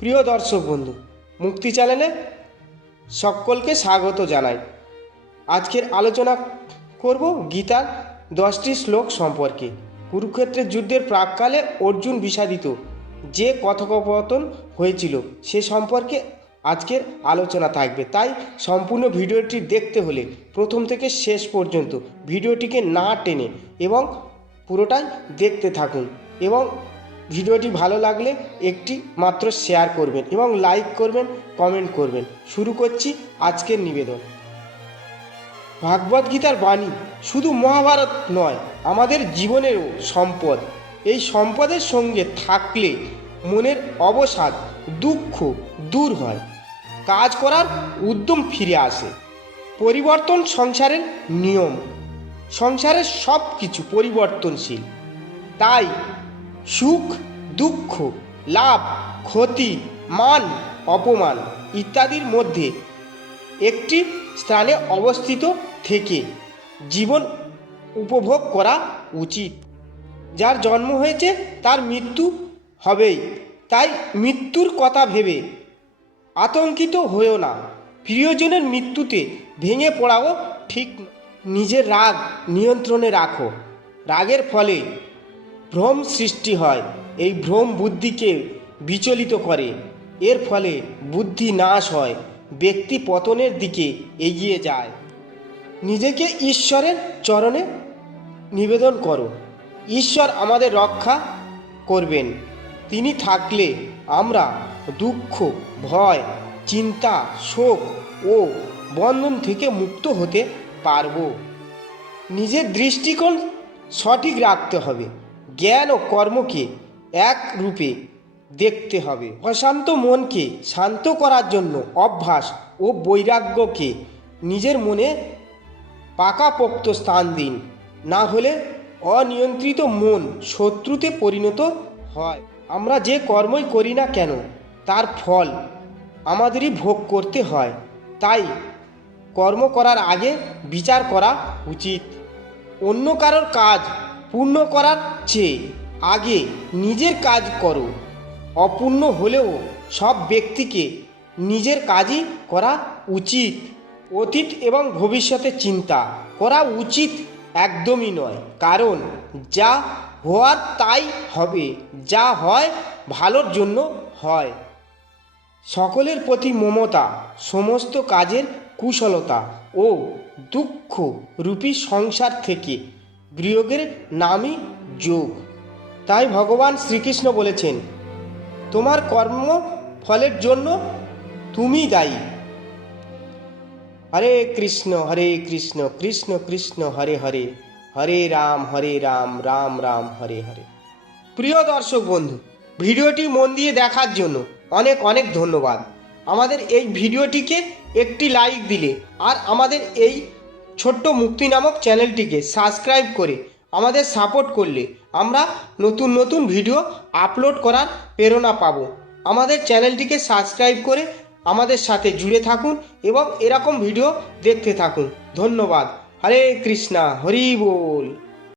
প্রিয় দর্শক বন্ধু, মুক্তি চ্যানেলে সকলকে স্বাগত জানাই। আজকের আলোচনা করব গীতার 10টি শ্লোক সম্পর্কে। কুরুক্ষেত্রের যুদ্ধের প্রাককালে অর্জুন বিষাদিত যে কথোপকথন হয়েছিল সে সম্পর্কে আজকের আলোচনা থাকবে। তাই সম্পূর্ণ ভিডিওটি দেখতে হলে প্রথম থেকে শেষ পর্যন্ত ভিডিওটিকে না টেনে এবং পুরোটাই দেখতে থাকুন এবং ভিডিওটি ভালো লাগলে একটি মাত্র শেয়ার করবেন এবং লাইক করবেন, কমেন্ট করবেন। শুরু করছি আজকের নিবেদন। ভাগবত গীতার বাণী শুধু মহাভারত নয়, আমাদের জীবনেরও সম্পদ। এই সম্পদের সঙ্গে থাকলে মনের অবসাদ, দুঃখ দূর হয়, কাজ করার উদ্যম ফিরে আসে। পরিবর্তন সংসারের নিয়ম। সংসারের সব কিছু পরিবর্তনশীল, তাই সুখ দুঃখ, লাভ ক্ষতি, মান অপমান ইত্যাদির মধ্যে একটি স্থানে অবস্থিত থেকে জীবন উপভোগ করা উচিত। যার জন্ম হয়েছে তার মৃত্যু হবেই, তাই মৃত্যুর কথা ভেবে আতঙ্কিত হয়েও না। প্রিয়জনের মৃত্যুতে ভেঙে পড়াও ঠিক নয়। নিজের রাগ নিয়ন্ত্রণে রাখো। রাগের ফলে ভ্রম সৃষ্টি হয়, এই ভ্রম বুদ্ধিকে বিচলিত করে, এর ফলে বুদ্ধি নাশ হয়, ব্যক্তি পতনের দিকে এগিয়ে যায়। নিজেকে ঈশ্বরের চরণে নিবেদন করো। ঈশ্বর আমাদের রক্ষা করবেন। তিনি থাকলে আমরা দুঃখ, ভয়, চিন্তা, শোক ও বন্ধন থেকে মুক্ত হতে পারব। নিজের দৃষ্টিকোণ সঠিক রাখতে হবে। জ্ঞান ও কর্মকে এক রূপে দেখতে হবে। অশান্ত মনকে শান্ত করার জন্য অভ্যাস ও বৈরাগ্যকে নিজের মনে পাকাপোক্ত স্থান দিন, না হলে অনিয়ন্ত্রিত মন শত্রুতে পরিণত হয়। আমরা যে কর্মই করি না কেন তার ফল আমাদেরই ভোগ করতে হয়, তাই কর্ম করার আগে বিচার করা উচিত। অন্য কারোর কাজ পূর্ণ করার চেয়ে আগে নিজের কাজ করো। অপূর্ণ হলেও সব ব্যক্তিকে নিজের কাজই করা উচিত। অতীত এবং ভবিষ্যতে চিন্তা করা উচিত একদমই নয়, কারণ যা হওয়ার তাই হবে, যা হয় ভালোর জন্য হয়। সকলের প্রতি মমতা, সমস্ত কাজের কুশলতা ও দুঃখ রূপী সংসার থেকে বিয়োগের নামই যোগ। তাই ভগবান শ্রীকৃষ্ণ বলেছেন, তোমার কর্ম ফলের জন্য তুমি দায়ী। হরে কৃষ্ণ কৃষ্ণ কৃষ্ণ হরে হরে, হরে রাম রাম রাম হরে হরে। প্রিয় দর্শক বন্ধু, ভিডিওটি মন দিয়ে দেখার জন্য অনেক অনেক ধন্যবাদ। আমাদের এই ভিডিওটিকে একটি লাইক দিলে আর আমাদের এই ছোট্ট মুক্তি নামক চ্যানেলটিকে সাবস্ক্রাইব করে আমাদের সাপোর্ট করলে আমরা নতুন নতুন ভিডিও আপলোড করার প্রেরণা পাব। আমাদের চ্যানেলটিকে সাবস্ক্রাইব করে আমাদের সাথে জুড়ে থাকুন এবং এরকম ভিডিও দেখতে থাকুন। ধন্যবাদ। হরে কৃষ্ণা, হরি বল।